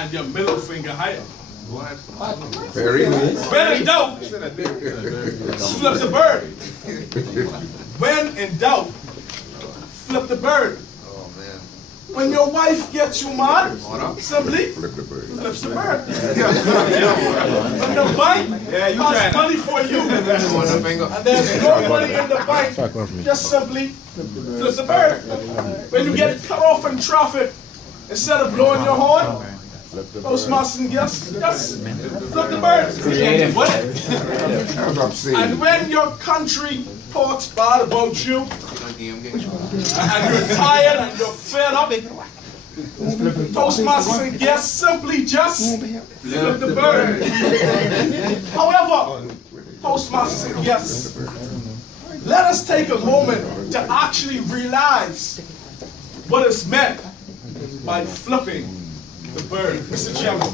and your middle finger higher. Very good. When in doubt, flip the bird. When in doubt, flip the bird. When your wife gets you mad, simply flips the bird. When the bank has money for you, and there's no money in the bank, just simply flip the bird. When you get cut off in traffic, instead of blowing your horn, Toastmasters and guests, just flip the bird. And when your country talks bad about you, and you're tired and you're fed up, Toastmasters and guests simply just flip the bird. However, Toastmasters and guests, let us take a moment to actually realize what is meant by flipping the bird. Mr. Chairman.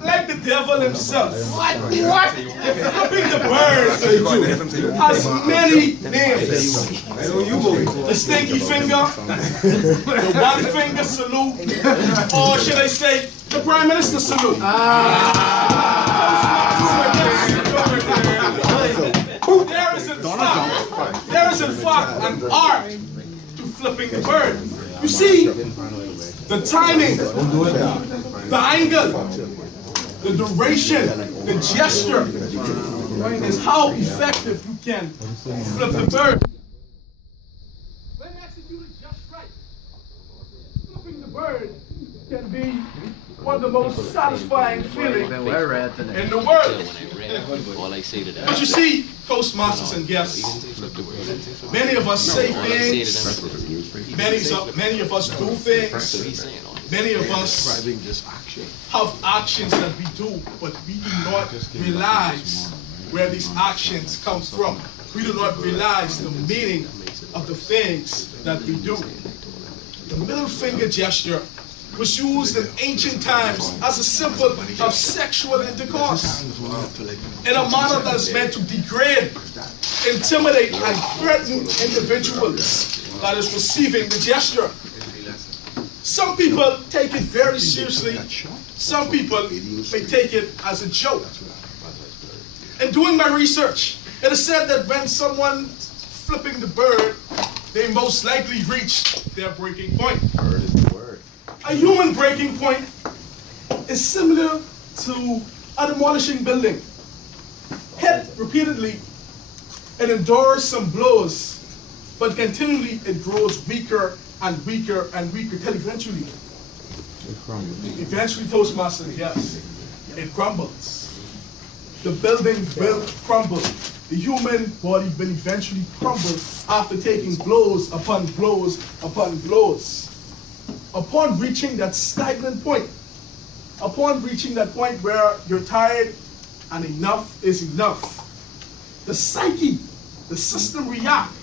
Like the devil himself. What? Flipping the bird has many names. The stinky finger, the one finger salute, or should I say, the Prime Minister salute. There is in fact an art to flipping the bird. You see, the timing, the angle, the duration, the gesture is how effective you can flip the bird. When executed just right, flipping the bird can be one of the most satisfying feelings in the world. But you see, Toastmasters and guests, many of us say things, many of us do things, many of us have actions that we do, but we do not realize where these actions come from. We do not realize the meaning of the things that we do. The middle finger gesture was used in ancient times as a symbol of sexual intercourse in a manner that is meant to degrade, intimidate, and threaten individuals that is receiving the gesture. Some people take it very seriously. Some people may take it as a joke. In doing my research, it is said that when someone flipping the bird, they most likely reach their breaking point. A human breaking point is similar to a demolishing building. Hit repeatedly, it endures some blows, but continually it grows weaker and weaker and weaker till eventually, Toastmasters, yes, it crumbles. The building will crumble. The human body will eventually crumble after taking blows upon blows upon blows. Upon reaching that stagnant point, upon reaching that point where you're tired and enough is enough, the psyche, the system react,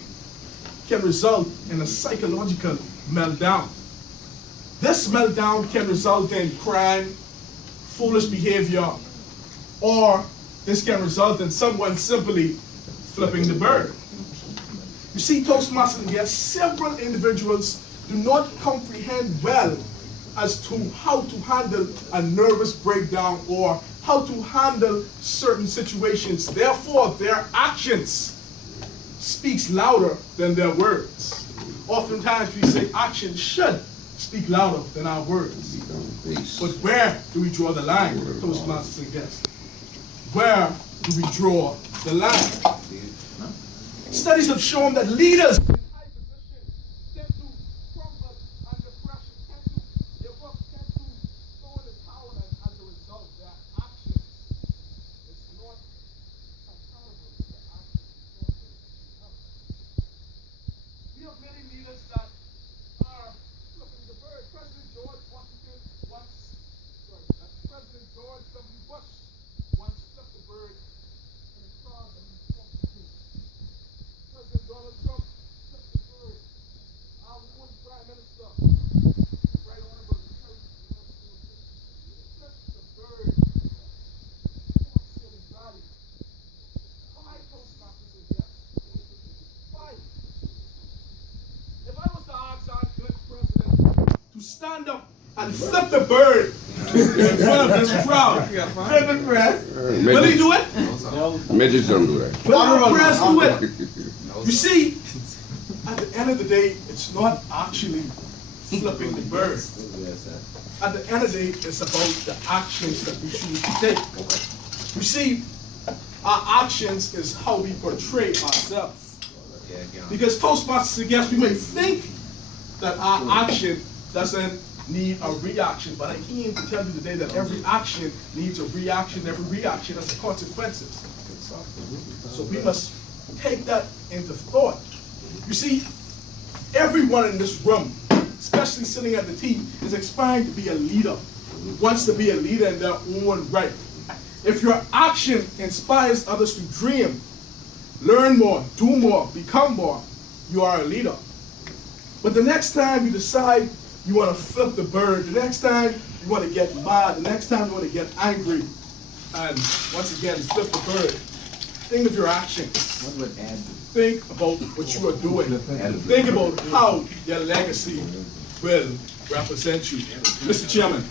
can result in a psychological meltdown. This meltdown can result in crime, foolish behavior, or this can result in someone simply flipping the bird. You see, Toastmasters, yes, several individuals do not comprehend well as to how to handle a nervous breakdown or how to handle certain situations. Therefore, their actions speaks louder than their words. Oftentimes we say action should speak louder than our words. But where do we draw the line, Toastmasters and guests? Where do we draw the line? Studies have shown that leaders in high positions tend to crumble under pressure, tend to give up, tend to throw in the towel, and as a result, their actions is not accountable to the actions of others. We have many leaders that are flipping the bird. President George W. Bush once flipped the bird in a crowd that he talked to. President Donald Trump flipped the bird. Our own Prime Minister, Right Honorable Reckley, flipped the bird. Silly body. Why, Toastmasters and guests? Why? If I was stand up and flip the bird in front of this crowd. Flip and press. Will he do it? Midgets don't do that. Will the press do it? You see, at the end of the day, it's not actually flipping the bird. At the end of the day, it's about the actions that we choose to take. You see, our actions is how we portray ourselves. Because Toastmasters suggest we may think that our action doesn't need a reaction, but I came to tell you today that every action needs a reaction. Every reaction has consequences. So we must take that into thought. You see, everyone in this room, especially sitting at the T, is aspiring to be a leader, wants to be a leader in their own right. If your action inspires others to dream, learn more, do more, become more, you are a leader. But the next time you decide you want to flip the bird, the next time you want to get mad, the next time you want to get angry, and once again flip the bird, think of your actions. Think about what you are doing. Think about how your legacy will represent you. Mr. Chairman.